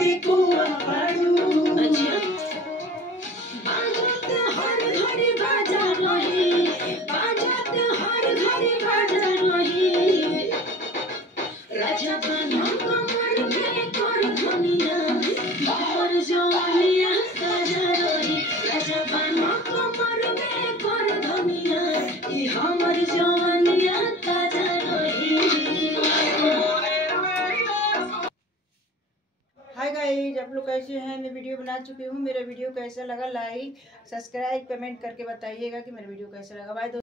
देखो आपारू बाजत हर घड़ी बाजा रही बाजत हर घड़ी बाजा रही राजा बना कमर के कर धनिया हमर जवानिया ताजा रही राजा बना कमर के कर धनिया ई हमर जवानिया ताजा रही। हाय गाइस, आप लोग कैसे हैं? मैं वीडियो बना चुकी हूँ। मेरा वीडियो कैसा लगा लाइक सब्सक्राइब कमेंट करके बताइएगा कि मेरा वीडियो कैसा लगा। बाय।